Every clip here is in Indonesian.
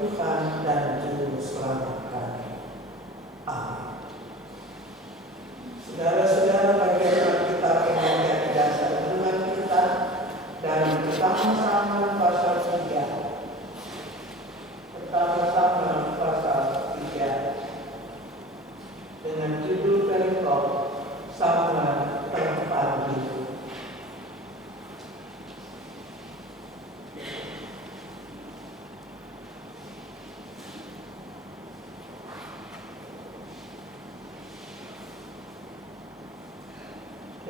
Tuhan dan Juru Selamat kami. Amin. Saudara-saudara, bagaimana kita mengenai dasar iman kita dari pertama-tama pasal 3. Pertama-tama pasal 3 dengan judul perikop sama tempat itu.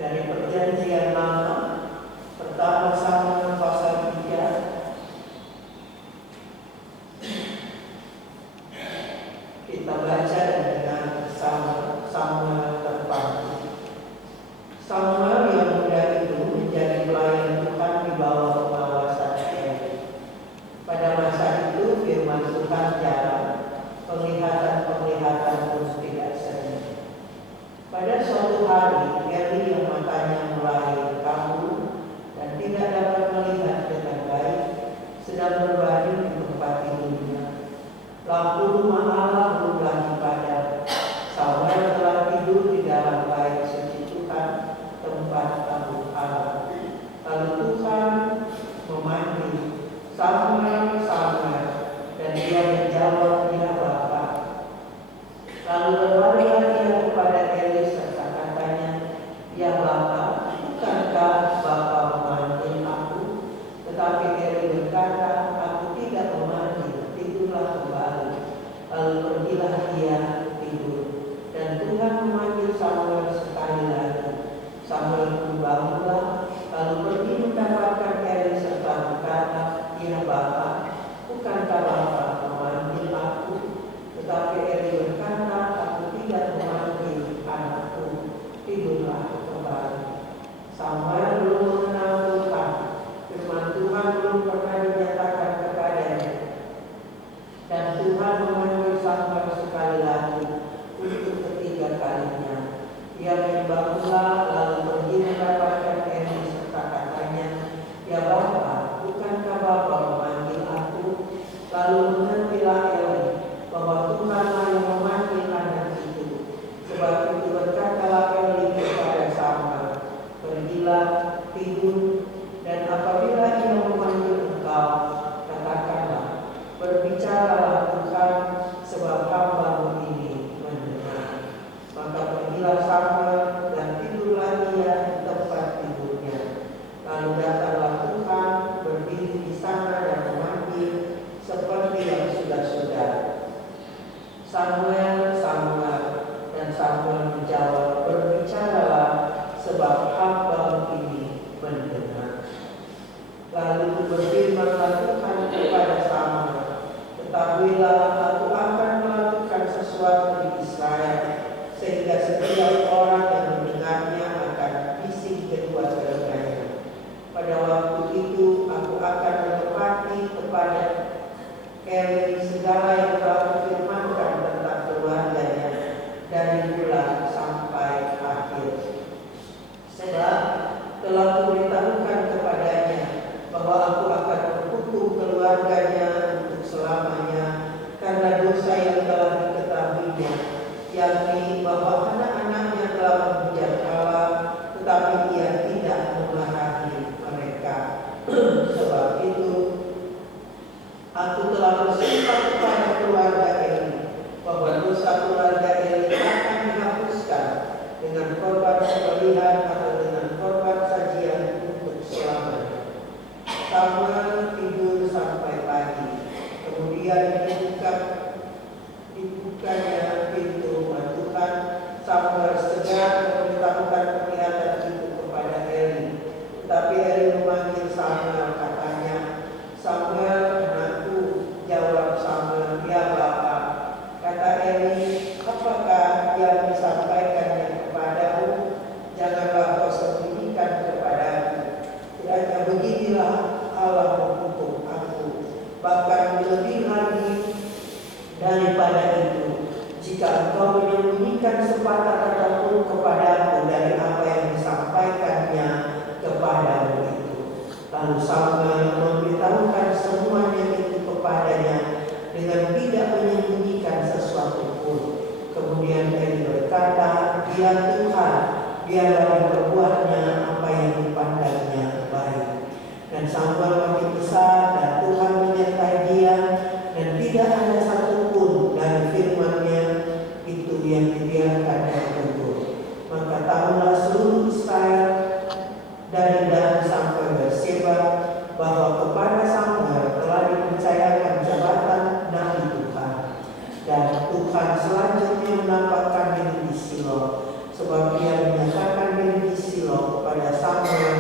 Dari perjanjian lama pertama-tama pasal 3 kita baca dengan Samuel terpanggil. Samuel yang muda itu menjadi pelayan Tuhan di bawah pengawasan Eli. Pada masa itu firman Tuhan jarang, penglihatan pun tidak sering. Pada suatu hari Eli yang matanya mulai kambuh dan tidak dapat melihat dengan baik sedang berbaring di tempat tidurnya. Lampu rumah Allah belum lagi padam. Samuel telah tidur di dalam bait suci Tuhan, tempat tamu Allah. Lalu Tuhan memanggil, Samuel, Samuel, dan dia menjawab, ya Bapa. Lalu berlarilah dia kepada Eli serta katanya, ya Bapa, bukankah Bapa memanggil aku? Tetapi Eli berkata, aku tidak memanggil, tidurlah kembali. Lalu pergilah dia tidur. Dan Tuhan memanggil Samuel sekali lagi. Samuel pun bangunlah, lalu pergi mendapatkan Eli serta berkata, ya Bapa, bukankah Bapa memanggil aku? Tetapi Eli berkata, aku tidak memanggil anakku, tidurlah kembali. Samuel belum mengenal Tuhan, firman Tuhan belum pernah dinyatakan kepadanya. Dan Tuhan memanggil Samuel sekali lagi untuk ketiga kalinya. Ia bangunlah lalu pergi mendapatkan Eli serta katanya, ya Bapa, bukankah Bapa memanggil aku? Lalu mengertilah Eli bahwa Tuhanlah yang memanggil anak itu. Sebab itu berkatalah Eli kepada Samuel, pergilah, tidur, dan apabila ia memanggil engkau, katakanlah, berbicaralah Tuhan, sebab hamba-Mu ini mendengar. Maka pergilah Samuel dan tidurlah ia di tempat tidurnya. Lalu datanglah Tuhan, berdiri di sana dan memanggil seperti yang sudah-sudah. Samuel, Samuel, dan Samuel menjawab, berbicaralah, sebab hamba-Mu ini mendengar. Lalu berfirmanlah Tuhan kepada Samuel, ketahuilah aku akan melakukan sesuatu di Israel, sehingga setiap orang yang mendengarnya akan bising kedua telinganya. Pada waktu itu aku akan menepati kepada Eli segala yang telah kufirmankan tentang keluarganya dari bulan sampai akhir. Sebab telah kuberitahukan kepadanya bahwa aku akan menghukum keluarganya untuk selamanya karena dosa yang telah diketahuinya, yakni bahwa anak-anaknya telah menghujat Allah, tetapi ia tidak memarahi mereka. Sebab itu aku telah bersumpah kepada keluarga Eli bahwa dosa keluarga Eli akan dihapuskan dengan korban sembelihan atau dengan korban sajian untuk selamanya. Samuel tidur sampai pagi. Kemudian dibukanya pintu rumah Tuhan. Samuel segera memberitahukan penglihatan itu kepada Eli. Tetapi Eli memanggil Samuel, katanya, Samuel, anakku. Jawab Samuel, ya Bapa. Kata Eli, apakah yang disampaikannya kepadamu? Janganlah kau sembunyikan kepadaku. Kiranya beginilah Allah menghukum aku, bahkan lebih lagi daripada itu, jika engkau menyembunyikan sepatah kata pun kepadaku dari apa yang disampaikannya kepadamu itu. Lalu Samuel memberitahukan semuanya itu kepadanya dengan tidak menyembunyikan sesuatu pun. Kemudian Eli berkata, "Ya Tuhan, biarlah diperbuatnya apa yang dipandangnya baik." Dan Samuel makin besar dan Tuhan menyertai dia, dan tidak ada satupun dari firman-Nya itu yang dibiarkan tertutur. Maka tahulah seluruh Israel dari Dan sampai Berseba bahwa kepada Samuel telah dipercayakan jabatan nabi Tuhan. Dan Tuhan selanjutnya menampakkan diri di Silo, sebab Dia menyatakan diri di Silo kepada Samuel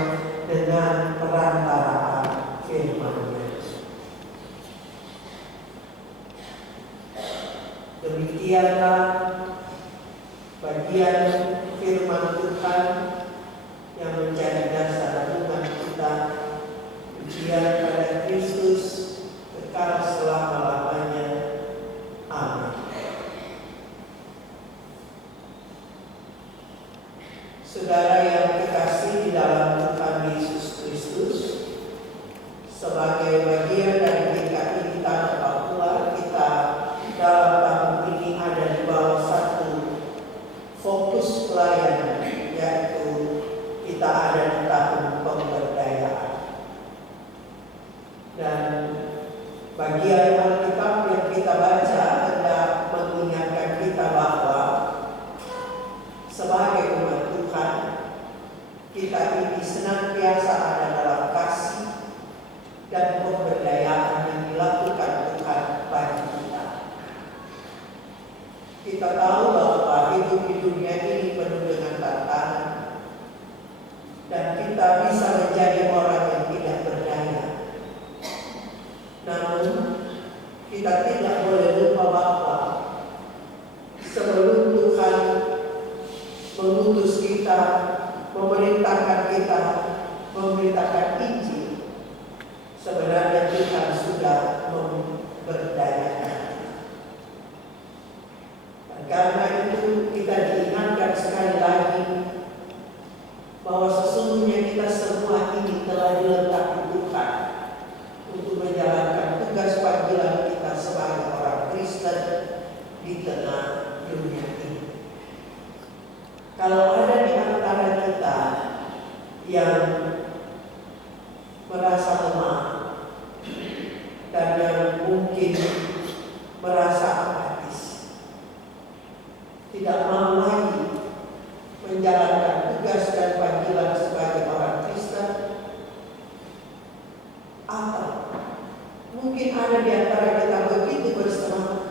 dengan perantaraan firman-Nya. Demikianlah bagian firman Tuhan yang menjadi dasar renungan kita. Pujian pada Kristus kekal selama-lamanya. Amin. Saudara yang dikasihi di dalam Tuhan Yesus Kristus, sebagai bagian dari GKI Tanah Papua, kita dalam tahun ini ada di bawah satu fokus pelayanan, yaitu kita ada di tahun pemberdayaan. Dan bagian Alkitab yang kita baca hendak mengingatkan kita bahwa sebagai umat Tuhan, kita ini senantiasa ada dalam kasih dan pemberdayaan yang dilakukan Tuhan bagi kita. Kita tahu bahwa hidup di dunia ini penuh dengan tantangan, dan kita bisa menjadi orang yang tidak berdaya. Namun kita tidak boleh lupa bahwa sebelum Tuhan mengutus kita, memerintahkan kita, memberitakan Injil, sebenarnya Tuhan sudah memberdayakan. Dan karena itu kita diingatkan sekali lagi bahwa sesungguhnya kita semua ini telah dilengkapi Tuhan untuk menjalankan tugas panggilan kita sebagai orang Kristen di tengah dunia ini. Kalau ada di antara kita yang merasa lemah dan yang mungkin merasa apatis, tidak mau lagi menjalankan tugas dan panggilan sebagai orang Kristen, atau mungkin ada di antara kita begitu bersemangat,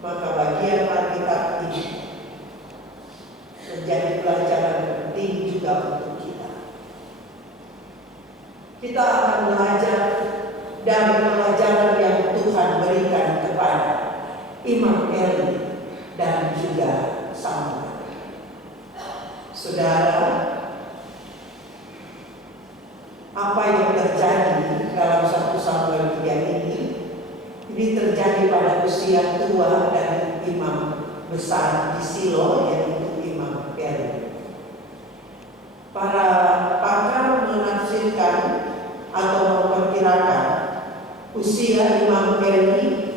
maka bagian Alkitab ini menjadi pelajaran penting juga untuk kita. Kita akan belajar dari pelajaran yang Tuhan berikan kepada Imam Eli dan juga Samuel. Saudara, apa yang terjadi dalam 1 Samuel 3 ini terjadi pada usia tua dari imam besar di Silo, yaitu Imam Eli. Para pakar menafsirkan atau memperkirakan usia Imam Eli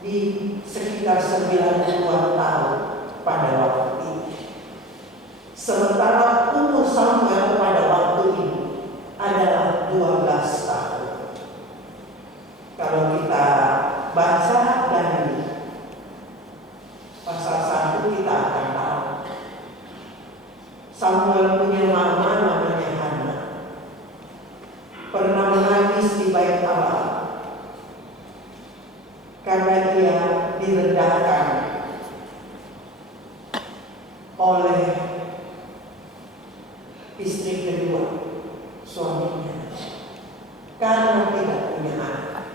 di sekitar 90-an tahun pada waktu itu. Sementara umur Samuel pada waktu ini adalah 12 tahun. Kalau kita baca dari pasal 1, kita akan tahu Samuel punya mama namanya Hana, pernah menangis di bait Allah karena dia direndahkan oleh istri kedua suaminya karena tidak punya anak.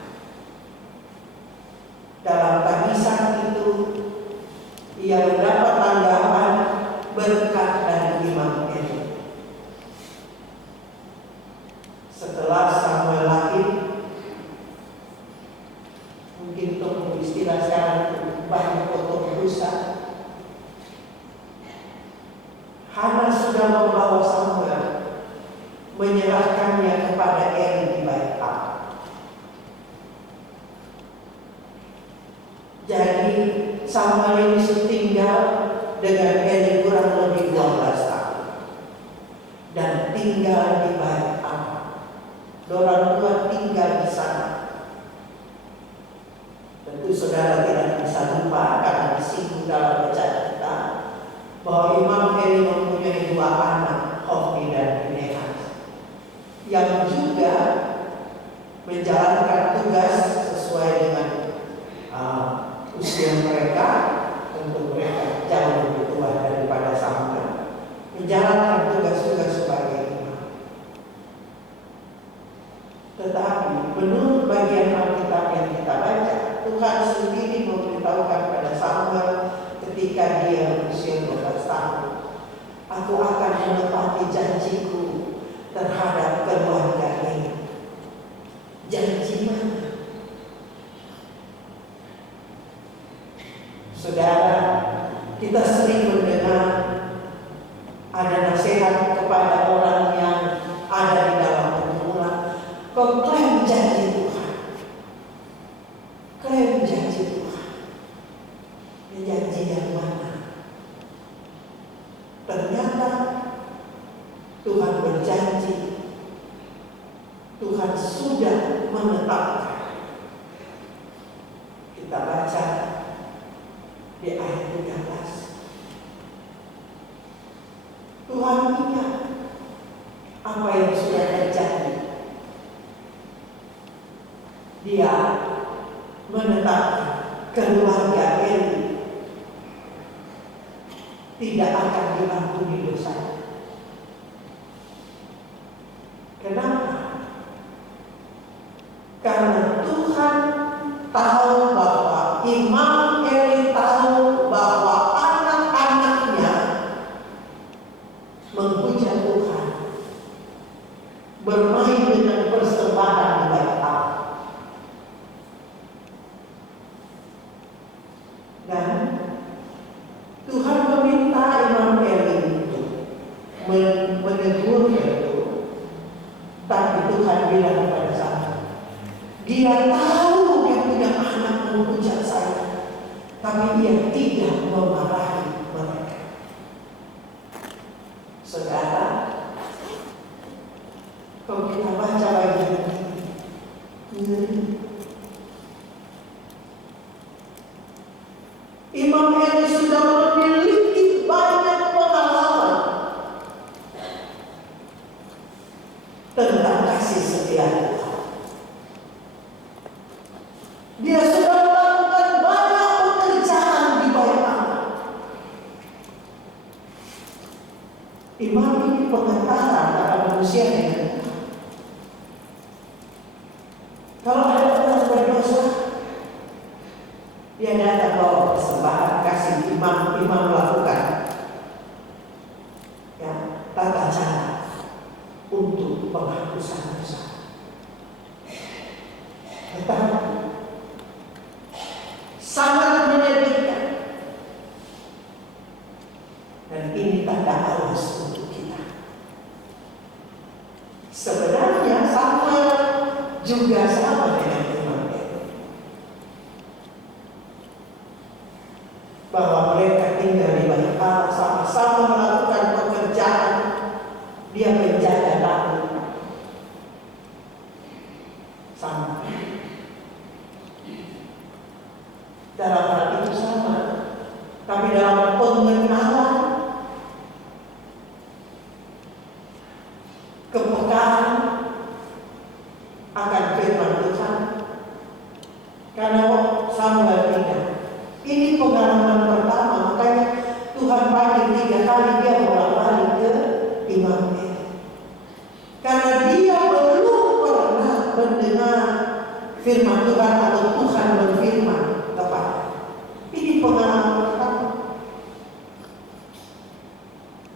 Dalam tangisan itu ia mendapat tanggapan berkat dari Imam Eli. Setelah Samuel lahir, mungkin untuk istilah sekarang banyak potong dosa, Hana sudah membawa Samuel, menyerahkannya kepada Eli di bait Allah. Samuel ini tinggal dengan Eli kurang lebih 12 tahun dan tinggal di Bait Allah. Orang tua tinggal di sana. Tentu saudara tidak bisa lupa karena disinggung dalam bacaan kita bahwa Imam Eli mempunyai 2 anak, Hofni dan Finehas, yang juga menjalankan tugas sesuai dengan usia mereka. Tentu mereka jauh lebih tua daripada Samuel, menjalankan tugas-tugas sebagai imam. Tetapi menurut bagian Alkitab yang kita baca, Tuhan sendiri memberitahukan pada Samuel ketika dia berusia 12 tahun, "Aku akan menepati janjiku terhadap keluarga ini." Janji mana? Saudara, kita sering mendengar ada nasihat kepada orang yang ada di dalam pergumulan, "Kau klaim janji Tuhan, klaim janji Tuhan." Ini janji yang mana? Ternyata Tuhan berjanji, Tuhan sudah menetapkan. Kita baca di ayat 13. Tuhan ingat apa yang sudah terjadi. Dia menetapkan keluarga Eli tidak akan diampuni dosa. Kenapa? Karena Tuhan tahu bahwa Imam Eli tahu bahwa anak-anaknya menghujat Tuhan, bermain dengan persembahan di Bait Allah. Dan Tuhan meminta Imam Eli itu menegur itu, tapi Tuhan bilang kepada saya, dia tahu dia punya anak menghujat saya, tapi dia tidak memarahi mereka. Saudara, kalau kita baca bagian ini, Imam Eli sudah memiliki banyak pengalaman tentang kasih setia Tuhan. Dia sudah melakukan banyak pekerjaan di Bait Allah. Imam ini pengantar antara manusia dengan Tuhan. Kalau ada orang berdosa, dia datang bawa persembahan, kasih imam melakukan ya, tata cara untuk penghapusan dosa. Tetapi sangat menyedihkan, dan ini tanda awas untuk kita. Sebenarnya Samuel juga sama dengan Imam Eli, bahwa mereka tinggal di Bait Allah, sama-sama melakukan pekerjaan. Dia menjaga tamu sama. Dalam hal itu sama, tapi dalam pengenalan, kepekaan akan firman Tuhan. Karena Samuel tidak. Ini pengalaman pertama, makanya Tuhan panggil 3 kali dia bolak-balik ke Imam Eli. Karena dia belum pernah mendengar firman Tuhan atau Tuhan berfirman kepada. Ini pengalaman pertama.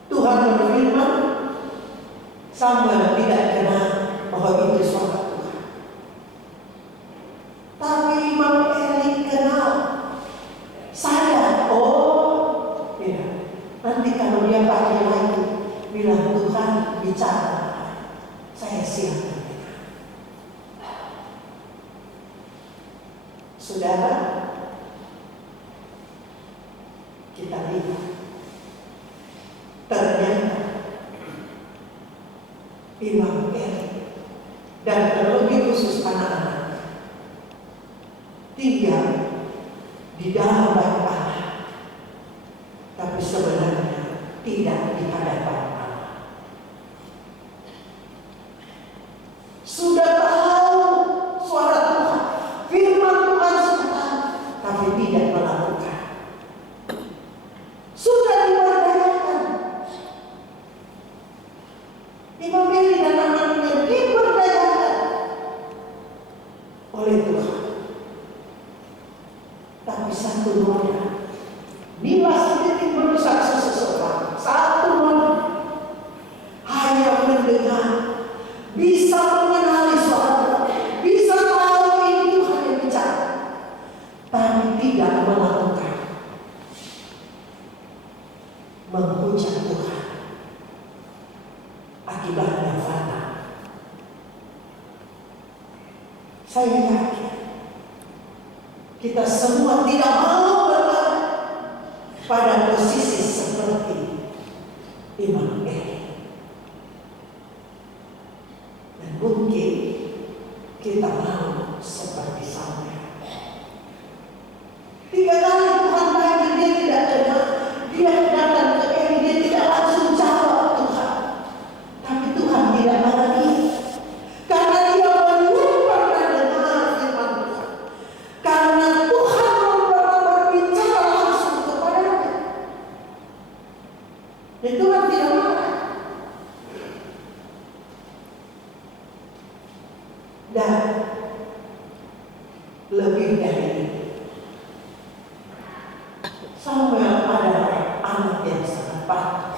Tuhan berfirman, Samuel tidak kenal bahwa itu suara Tuhan. Tapi Imam Eli kenal. Sadar, oh ya, nanti kalau dia pakai lagi bilang Tuhan bicara, saya siap. Saudara, kita lihat ternyata Imam Eli dan terlebih khusus anak-anak tinggal di dalam bait Allah, tapi sebenarnya tidak di hadapan Allah. Sudah tahu suara Tuhan, firman Tuhan sudah tahu, tapi tidak melakukan. Sudah diberdayakan. Imam Eli dan anak-anaknya diberdayakan oleh Tuhan. Tapi satu noda, bila sedikit bersaksi seseorang, satu noda hanya mendengar, bisa mengenali suara, bisa tahu ini Tuhan yang bicara, tapi tidak melakukan, menghujat Tuhan, akibatnya fatal. Saya yakin kita semua tidak mau berada pada posisi seperti Imam Eli. Dan mungkin kita mau seperti Samuel. 3 kali Tuhan panggil, dia tidak dengar. Dia datang ke Eli, dia tidak langsung jawab Tuhan. Tapi Tuhan tidak marah dia, karena dia belum pernah dengar firman Tuhan. Karena Tuhan belum pernah berbicara langsung kepadanya. Dan Tuhan tidak marah. Dan lebih dari itu, Samuel adalah anak yang sangat patuh,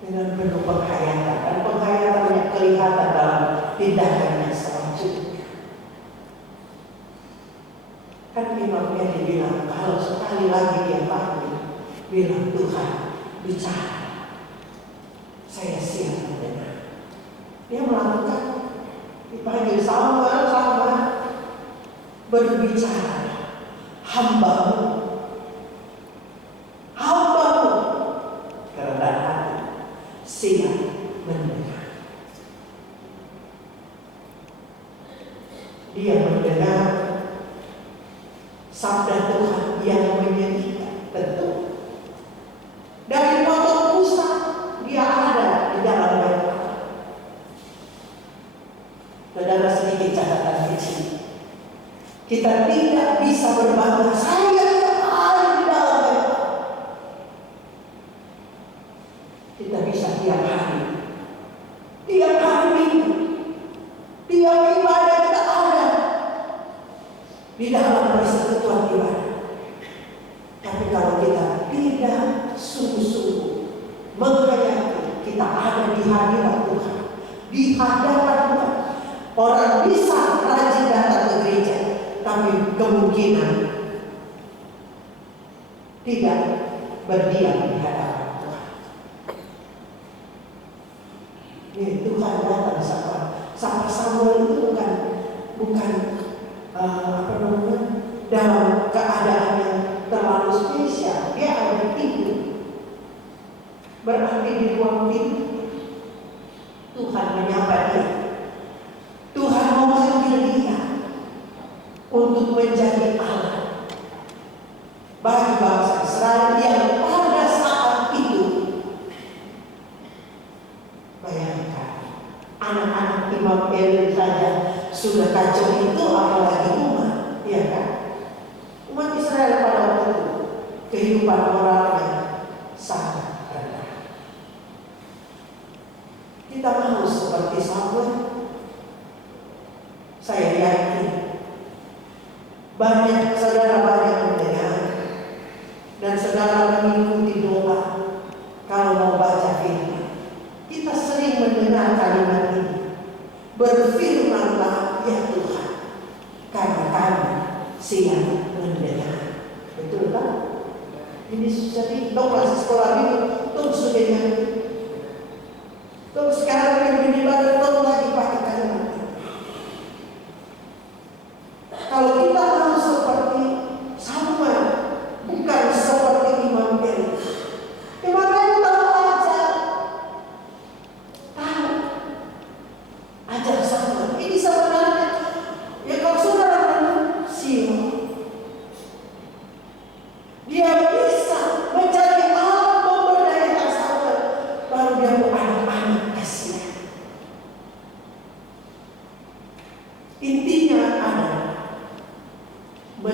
dengan penuh penghayatan, dan penghayatannya kelihatan dalam tindakannya selanjutnya. Kan Imam Eli bilang, kalau sekali lagi dia panggil, bilang Tuhan bicara, saya siap mendengar. Dia melakukan, dipanggil Samuel, berbicara, hambamu, kerendahan hati, siap mendengar. Dia mendengar sabda Tuhan yang menyedihkan, tentu. Dari potong pusat dia ada di dalam bait Allah. Saudara, sedikit catatan kecil. Kita tidak bisa berbangga, saya ada di dalam bait Allah. Kita bisa tiap hari minggu, tiap ibadah kita ada di dalam persekutuan ibadah. Tapi kalau kita tidak sungguh-sungguh menghayati, kita ada di hadirat Tuhan, di hadapan Tuhan. Orang bisa rajin datang ke gereja, tapi kemungkinan tidak berdiam di hadapan Tuhan. Ini Tuhan datang sama Samuel itu bukan dalam keadaan yang terlalu spesial. Dia ada tidur, berarti di ruang tidur Tuhan menyapa dia. Tuhan memanggil dia untuk menjadi Allah bagi bangsa Israel yang pada saat itu, bayangkan, anak-anak Imam Eli saja sudah kacau itu, apalagi umat, ya kan? Umat Israel pada waktu itu kehidupan moralnya sangat rendah. Kita mau seperti Samuel. Saya yakin banyak saudara mendengar dan saudara mengikuti doa kalau mau baca firman. Kita sering mendengar kalimat ini, berfirmanlah ya Tuhan, karena kami siap mendengar. Betul kan? Ini jadi dong masih sekolah minggu, tuh sudah nyanyi. Tuh sekarang yang ibadah tuh lagi pakai kalimat ini. Kalau kita mau seperti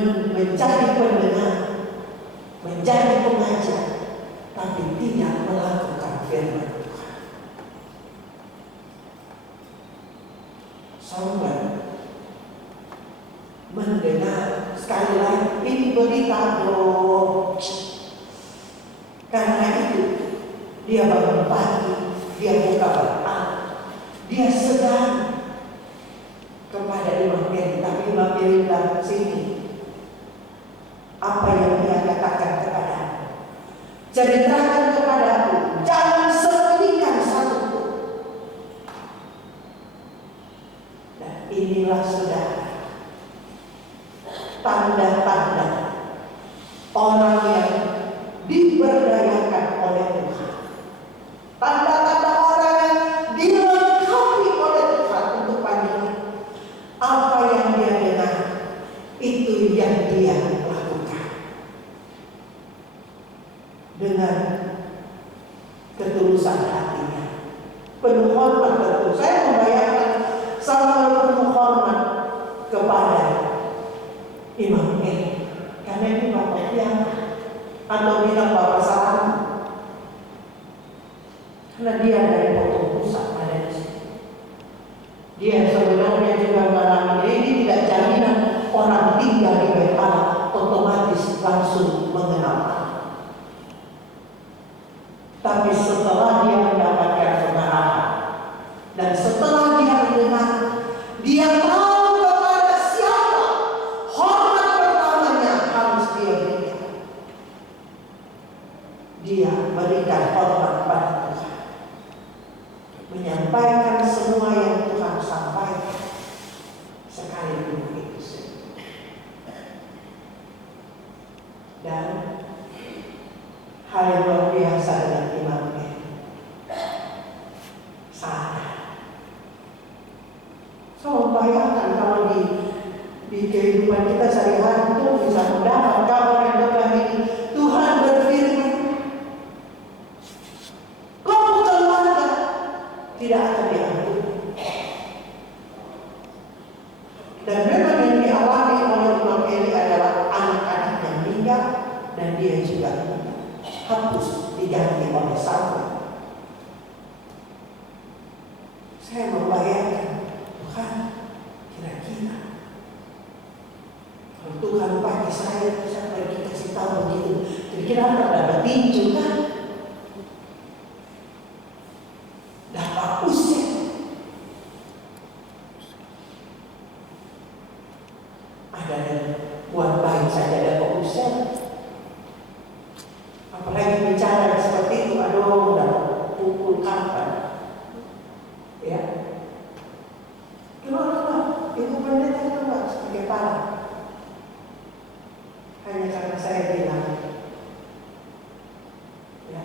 menjadi pendengar, menjadi pengajar, tapi tidak melakukan firman Tuhan. Saudara, mendengar sekali lagi ini berita dong. Karena itu dia bangun pagi, dia buka Al, dia sedang kepada Imam Peri, tapi Imam Peri bilang sini, apa yang dia katakan kepadamu, ceritakan kepadaku, jangan sembunyikan satu pun. Dan inilah saudara tanda-tanda orang yang diberdayakan oleh Tuhan, tanda-tanda orang yang dilengkapi oleh Tuhan untuk pagi ini. Apa yang dia dengar, itu yang dia lakukan dengan ketulusan hatinya, penuh hormat. Tentu saya membayangkan sama penuh hormat kepada Imam ini, karena ini bapak yang atau bilang bapak salam, karena dia dari potong pusat ada di sini. Dia sebenarnya juga mengalami ini, tidak jaminan orang tinggal di bait Allah otomatis langsung mengenal Allah. Tapi setelah dia mendapatkan pengarahan dan setelah dia mendengar, dia tahu kepada siapa hormat pertamanya harus dia berikan. Dia berikan hormat pada Tuhan, menyampaikan semua yang Tuhan sampaikan sekalipun itu sendiri. Dan hal yang luar biasa dengan Imam ini, sadar. So bayangkan kalau di kehidupan kita sehari-hari itu bisa mendapat kabar yang berbeda ini. Tuhan berfirman, kau keluarga tidak akan diampuni. Dan memang yang dialami oleh Imam Eli adalah anak-anak yang meninggal dan dia juga hapus diganti oleh Samuel. Saya membayangkan, Tuhan, kira-kira kalau Tuhan pakai saya pergi kasih tahu begitu, kira-kira akan dapat tinju kan? Dapat usir. Ada yang buat baik saja dapat usir. Apalagi bicara seperti itu, aduh, dapat pukul kapan? Ya, keluar, ibu pendeta keluar sebagai kepala. Hanya karena saya bilang, ya,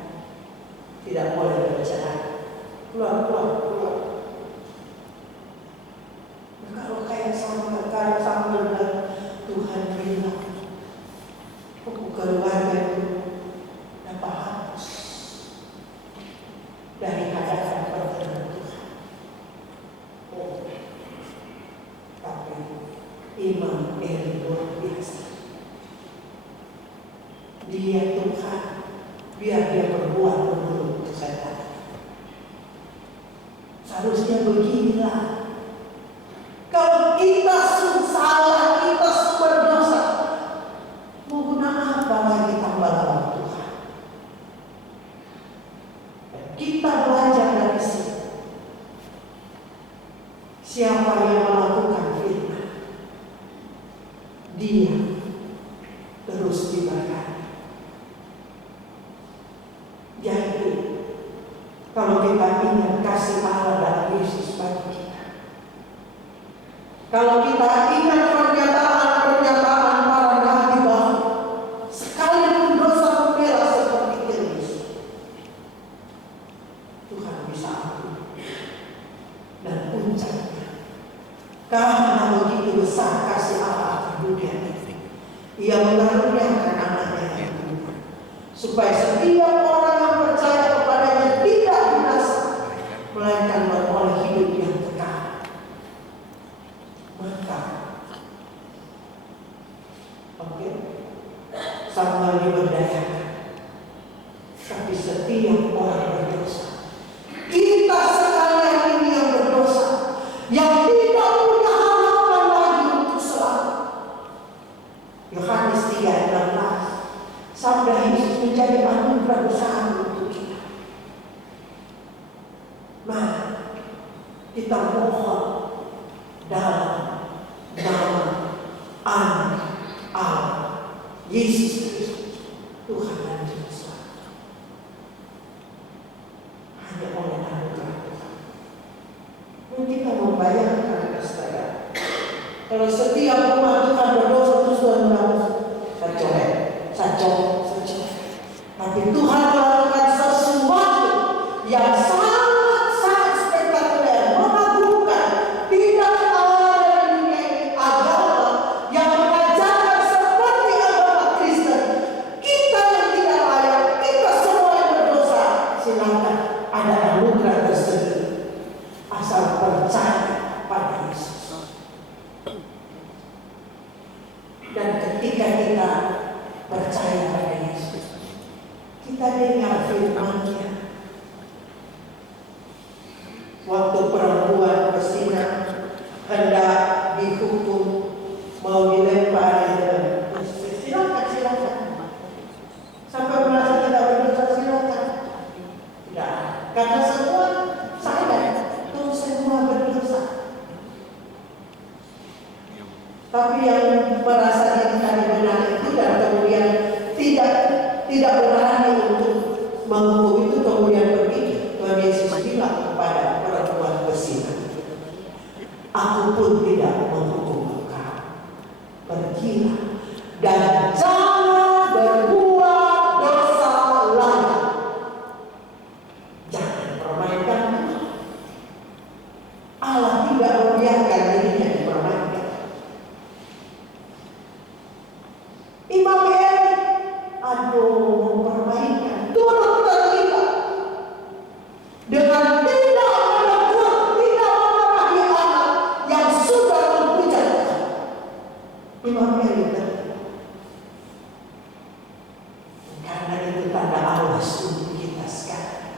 tidak boleh berbicara. Keluar. Nah, kalau kayak sama Tuhan bilang, aku keluarga itu dapat hapus dari hadapan pertemuan Tuhan. Oh, tapi Imam Eli luar biasa. Dia Tuhan, biar dia berbuat menurut kehendak. Seharusnya beginilah. Kalau kita salah, kita berdosa, mau guna apa lagi tambah dalam Tuhan? Kita belajar dari sini. Siapa yang melakukan firman, dia terus diberkati. Jadi, kalau kita ingat kasih Allah dalam Yesus bagi kita, kalau kita ingat pernyataan para nabi bahwa sekalipun dosa membela seperti Yesus, Tuhan bisa ampuni. Dan puncaknya, karena begitu besar kasih Allah akan dunia ini, Ia mengaruniakan anaknya yang tunggal, supaya setiap orang yang percaya kepadanya tidak binasa, melainkan beroleh hidup yang kekal. Maka Oke, sama diberdayakan. Tapi setiap orang berdosa. Kita sekalian ini yang berdosa, yang tidak punya harapan lagi untuk selamat. Yohanes 3:16, sabda Yesus menjadi anugerah besar untuk kita. Mari kita mohon dalam nama Anak Allah Yesus Kristus, Tuhan dan Juru Selamat. Hanya oleh anugerah Tuhan. Dan kita membayangkan saya, kalau setiap umat Tuhan berdosa terus saya coret. Tapi Tuhan melakukan sesuatu yang sangat spektakuler, mengagumkan. Tidak ada di dunia ini agama yang mengajarkan seperti agama Kristen. Kita yang tidak layak, kita semua yang berdosa, silakan ada anugerah tersendiri. Asal percaya pada Yesus. Dan ketika kita percaya pada Yesus, kita dengar firman-Nya. Waktu perempuan berzina hendak dihukum, mau dilempar, silakan. Sampai merasa tidak berdosa, silakan. Tidak, karena semua sadar, itu semua berdosa. Tapi yang merasa diri tadi benar itu dan kemudian tidak berani untuk menghukum itu, kemudian pergi. Tuhan Yesus bilang kepada perempuan berzina, aku pun tidak menghukum engkau. Pergilah dan jangan berbuat dosa lagi. Jangan permainkan Tuhan. Allah tidak membiarkan dirinya dipermainkan. Imam Eli, mempermainkan, turut terlibat dengan tidak menegur, tidak memarahi anak yang sudah memuja Tuhan. Imam Eli terlibat. Karena itu tanda awas untuk kita sekarang.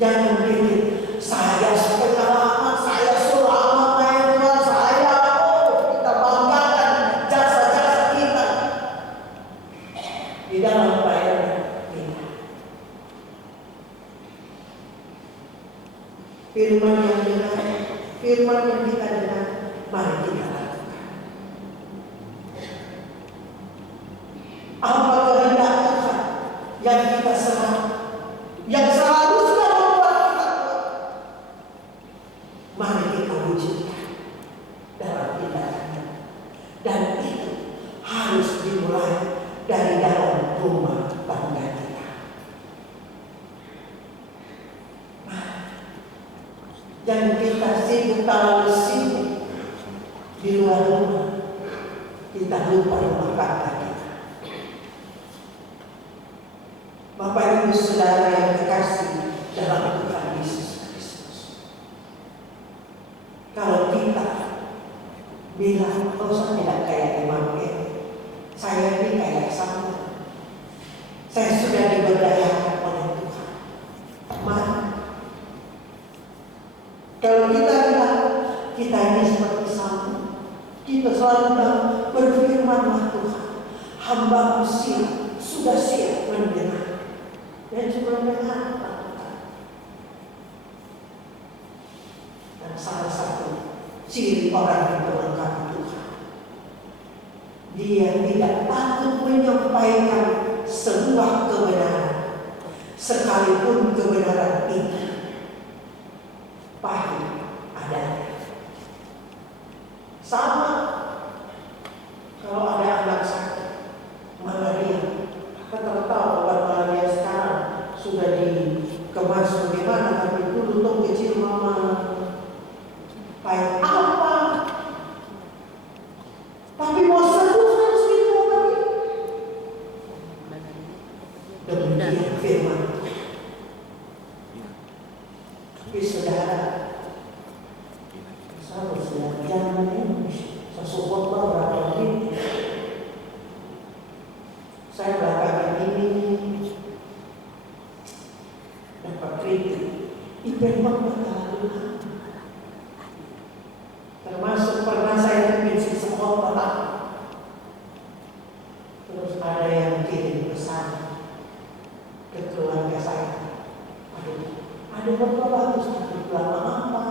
Jangan pikir saya pengalaman, saya selamat, saya kita banggakan jasa-jasa kita di dalam pelayanan kita. Firman yang benar, firman yang kita dengar, mari kita lakukan. Apa kehendak Tuhan yang kita serah, yang seharusnya membuat kita kuat, mari kita wujudkan dalam tindakannya. Dan itu harus dimulai dari dalam rumah tangga kita. Jangan kita terlalu sibuk di luar rumah, kita lupa rumah tangga kita. Bapak Ibu Saudara yang terkasih dalam Tuhan Yesus Kristus, kalau kita bilang, saya tidak kayak Imam Eli, saya ini kayak Samuel, saya sudah diberdayakan oleh Tuhan. Mari, kalau kita bilang kita ini seperti Samuel, kita selalu berfirmanlah Tuhan, hamba-Mu sudah siap mendengar. Dan cuma dengar lakukan. Dan salah satu ciri orang yang melengkapi Tuhan, dia tidak takut menyampaikan sebuah kebenaran, sekalipun kebenaran itu pahit adanya. Sama kalau ada anak sakit, malaria, kita tahu obat malaria sekarang sudah dikemas bagaimana, tapi dulu tong kecil mama kayak apa, tapi mau sembuh harus minum obat. Demikian firman. Tapi saudara, saya jangan ini sesuatu memang berlalu. Termasuk pernah saya bikin sekolah. Terus ada yang kirim pesan ke keluarga saya. Aduh, ada berapa bagus tapi lama apa?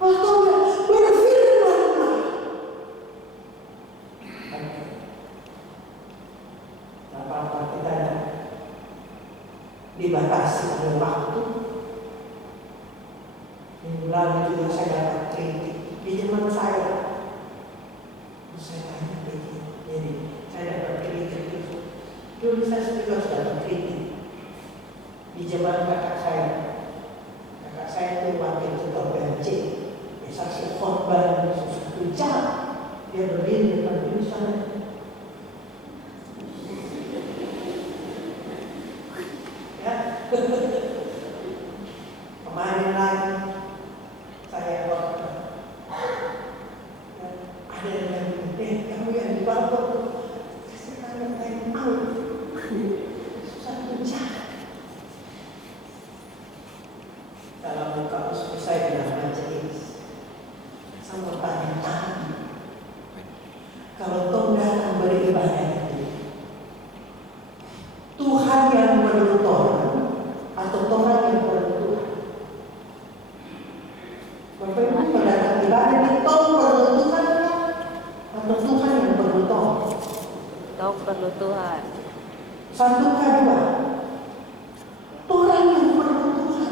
Pastor berfirmanlah. Tak apa-apa, kita dibatasi oleh waktu. Minggu lalu juga saya dapat kritik di zaman saya. Saya tanya begini, jadi saya dapat kritik itu. Dulu saya juga sudah dapat kritik di zaman kakak saya. Kakak saya itu wakil ketua PMC. Saksi korban satu jam dia berdiri depan pintu sana. Ya, kemarin lagi saya korban. Ada yang kamu yang di bawah sekarang time out satu jam. Dalam muka saya bilang majelis. Sama tanya, kalau kau datang beribadah itu, Tuhan yang perlu Tuhan atau Tuhan yang perlu Tuhan? Bapak Ibu datang ibadah itu kau perlu Tuhan atau Tuhan yang perlu Tuhan? Kau perlu Tuhan. Satu kedua, Tuhan yang perlu Tuhan.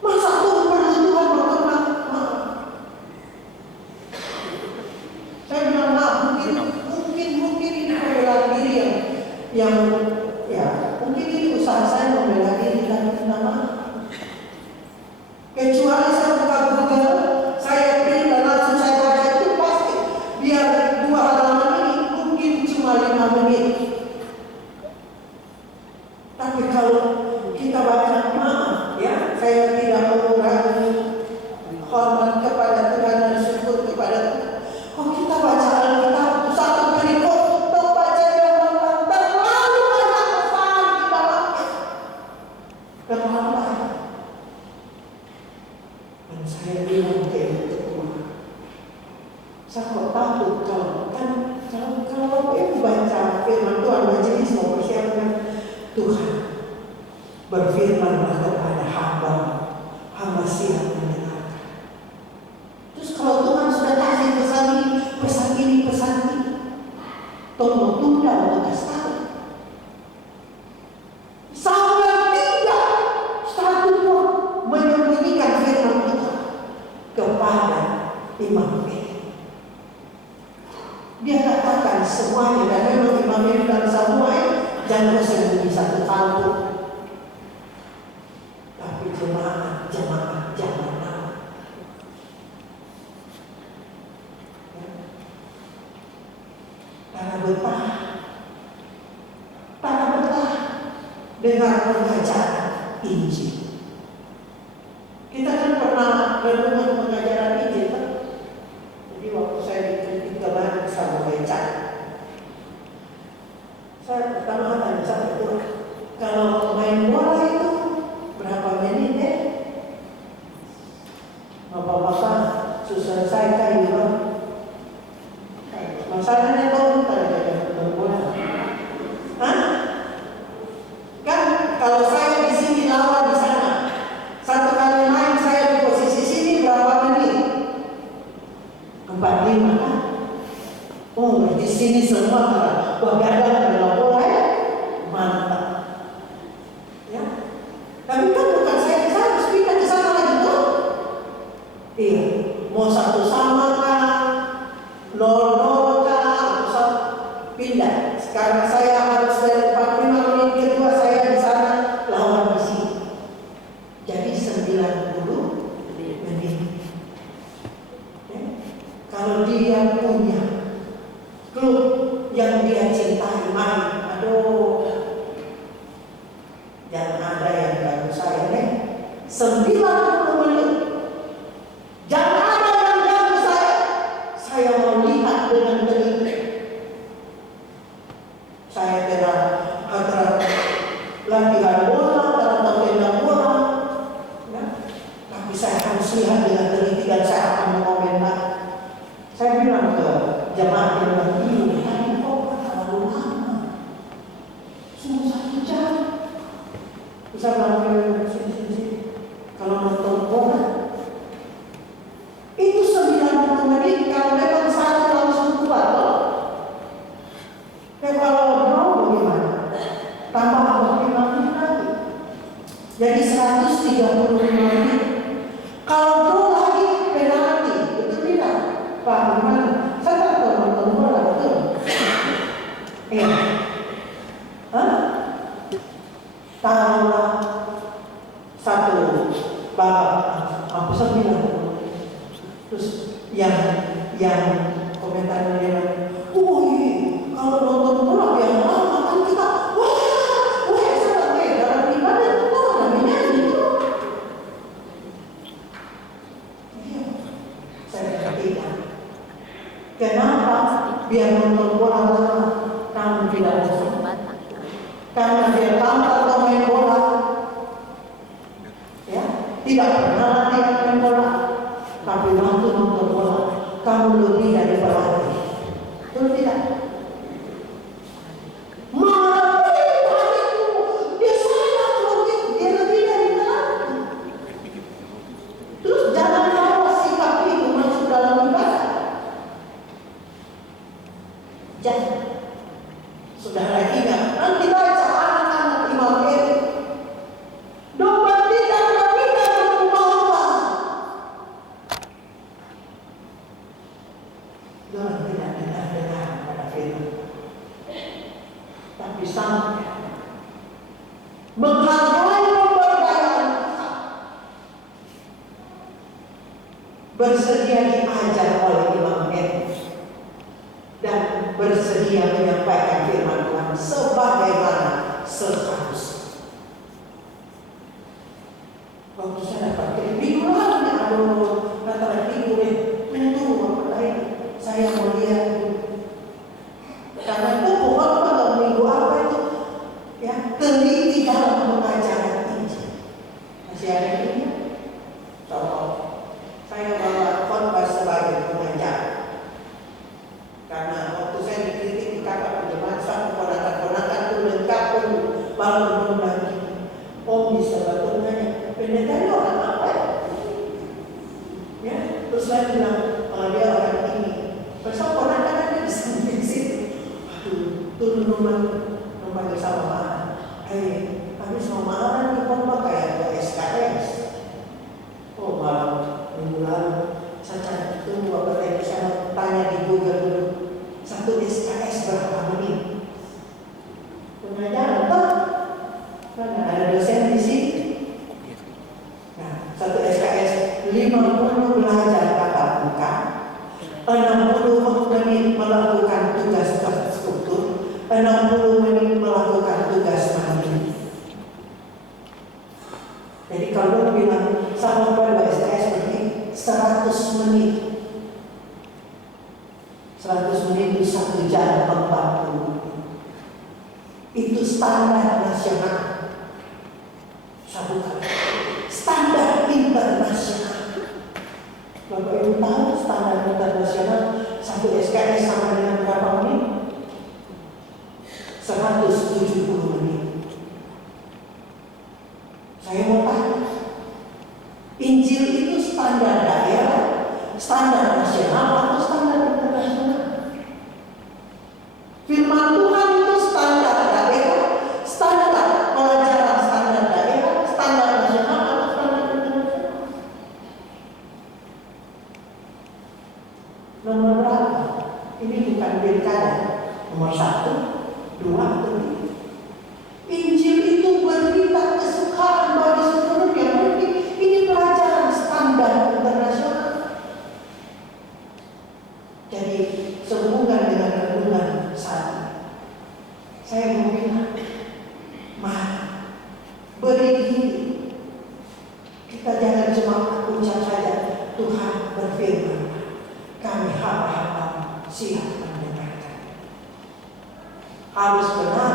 Masa Tuhan perlu Tuhan berkenan? Saya bilang mungkin ini pembela diri yang ya mungkin ini usaha saya membela diri dan nama. Kecuali saya buka Google, saya print dan langsung saya baca itu pasti biar 2 halaman ini mungkin cuma 5 menit. Tapi kalau kita baca maaf ya, saya tidak mengurangi hormat kepada Tuhan dan syukur kepada Tuhan. Kalau kita baca Alkitab satu perikop, kita baca yang terlalu banyak pesan di dalamnya. Terlalu banyak. Dan saya bilang ke Tuhan, saya kok takut kalau ibu baca firman Tuhan majelis mau persiapkan Tuhan berfirmanlah kepada hamba siap mendengarkan. Terus kalau Tuhan sudah kasih pesan ini, tolong tunda untuk kasih tahu. Sampai tidak satu pun menyembunyikan firman Tuhan kepada Imam Mehdi. Dia katakan semuanya, dan memang Imam Mehdi dan Samuel jangan sembunyi satu kampung. Tapi jemaah jangan tahu. Tanah betah dengan pengajaran Injil. Kita kan pernah renungan pengajaran Injil kan? Jadi waktu saya dikritik kemarin sama becak, saya pertama tanya sama Tuhan, kalau main bola itu berapa menit deh? Bapak-bapak susah saya kayu bang. Masalahnya kau tanya bola. Hah? Kan kalau saya di sini lawan di sana, satu kali main saya di posisi sini berapa menit? 45 kan? Oh di sini semua begadang dalam bola ya? Mantap. Ya. Tapi kan bukan saya di sana, harus pindah ke sana lagi tuh. Iya, mau satu sama kan, nol kan, atau pindah. Sekarang saya harus dari 45 menit kedua saya di sana lawan di sini. Jadi 90 menit. Ya. Kalau dia punya klub yang dia cintai, mari dengan teliti dan saya akan mengomentari. Saya bilang ke jemaat yang bilang, tadi kok terlalu lama, cuma 1 jam. Bisa bilang, sini. Kalau nonton bola, itu 90 menit kalau memang satu langsung keluar loh. Kalau draw bagaimana? Tambah 45 menit lagi. Jadi 135 menit. Kalau draw lagi penalti, betul tidak? Pak, gimana? Saya tak tahu nonton bola, betul? Iya. Hah? Taruhlah satu babak, aku bilang. Terus yang komentar dia, kalau nonton bola yang lama kan kita, saya dalam ibadah itu namanya gitu. Iya, saya perhatikan. Kenapa biar nonton bola lama? Kamu tidak bosan. Karena dia tampil main bola, ya, tidak pernah dia main bola. Tapi waktu nonton bola, kamu lebih dari pelatih. Betul tidak? Dia salah kalau gitu, dia lebih dari pelatih. Terus jangan bawa sikap itu masuk dalam ibadah. Jangan. Saudara ingat, nanti baca anak-anak Imam Eli. Domba tidak berpindah ke rumah. Jangan tidak dengar pada firman. Tapi sampai menghargai pemberdayaan kita, bersedia diajar oleh Imam Eli dan bersedia menyampaikan firman Tuhan sebagaimana seharusnya. Waktu saya dapat minggu lalu, kata tidur apa lain, saya mau lihat. Karena itu pokoknya kalau minggu apa itu, ya, teliti dalam mengajarkan Injil. Masih ada ini? Contoh, saya bawa khotbah sebagai pengajar. Karena waktu saya dikritik di kakak penjemaat, satu ponakan-ponakan itu lengkap penuh, bangun lagi. Om bisa bantu nanya, pendeta ini orang apa ya? Ya, terus saya bilang, dia orang ini. Besok ponakan ada di situ. Aduh, turun rumah sama Maan. Habis sama Maan di khotbah kayak ke SKS. Oh, malam minggu lalu saya tunggu apa tadi, saya tanya di Google dulu. Satu SKS berapa menit? Pengajaran tak? Karena ada dosen di sini. Nah, satu SKS 50 belajar tatap muka, 60 menit melakukan tugas struktur, 60 menit melakukan tugas mandiri. Jadi kalau bilang sama pada SKS berarti 100 menit. 100 menit itu 1 jam 40. Itu standar nasional. Satu kali. Standar internasional. Bapak Ibu tahu standar internasional satu SKS sama dengan berapa menit? 170 menit. Saya mau tanya, Injil itu standar daerah, standar nasional atau standar internasional? Firman Tuhan itu standar daerah, standar pelajaran standar daerah, standar nasional atau standar internasional? Nomor berapa? Ini bukan pilkada. Nomor 1, 2, atau 3. Injil itu berita kesukaan bagi seluruh yang mungkin. Ini pelajaran standar internasional. Jadi sehubungan dengan renungan saat saya mau bilang, mari beri diri. Kita jangan cuma ucap saja, Tuhan berfirman, kami hamba-hamba siap mendengarkan. Harus benar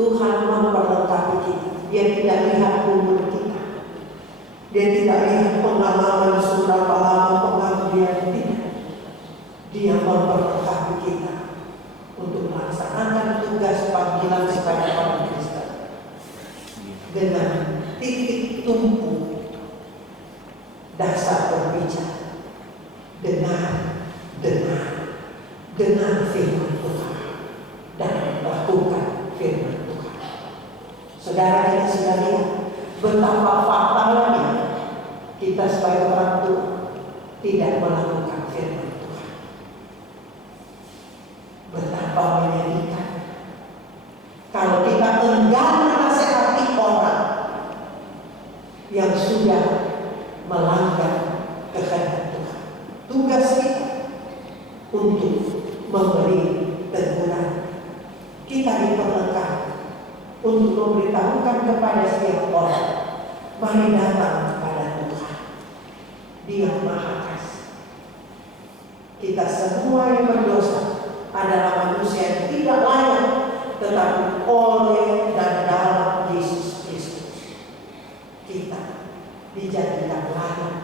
Tuhan memperlengkapi kita. Dia tidak lihat umur kita. Dia tidak lihat pengalaman seberapa lama pengabdian kita. Dia memperlengkapi kita untuk melaksanakan tugas panggilan sebagai orang Kristen dengan titik tumpu dasar berbicara, dengar firman Tuhan dan lakukan firman Tuhan. Saudara, kita sudah lihat betapa fatalnya kita sebagai orang tua tidak melakukan firman Tuhan. Betapa menyedihkan kalau kita enggan menasehati orang yang sudah melanggar kehendak Tuhan. Tugas kita untuk memberi teguran. Kita diperlengkapi untuk memberitahukan kepada setiap orang, mari datang kepada Tuhan. Dia Maha Kasih. Kita semua yang berdosa adalah manusia yang tidak layak, tetapi oleh dan dalam Yesus Kristus kita dijadikan layak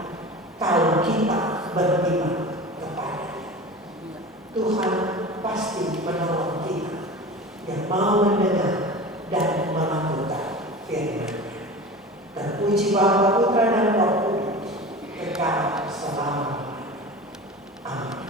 kalau kita beriman kepada-Nya. Tuhan pasti menolong kita yang mau mendengar dan melakukan firman-Nya. Terpuji Bapa, Putra dan Roh Kudus kekal selama-lamanya. Amin.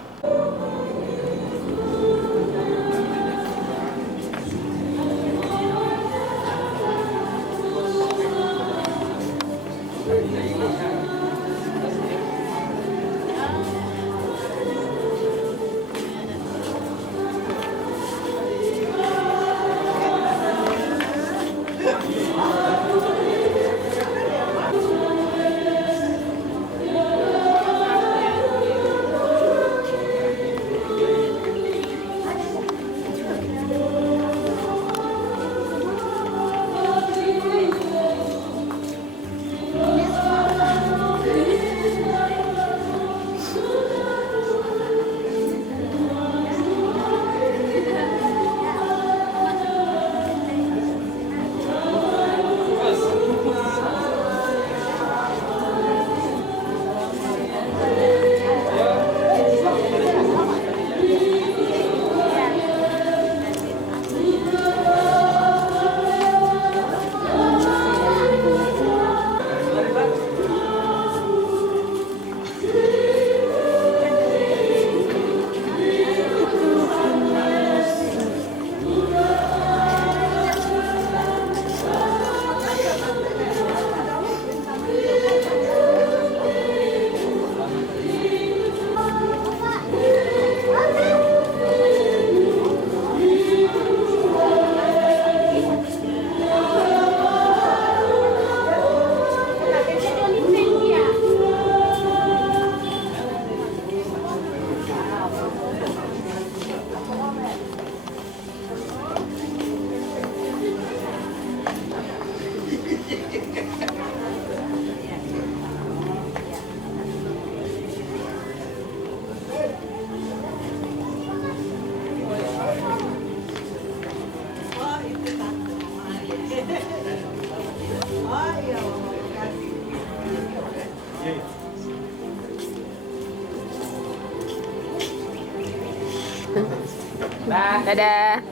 Dadah.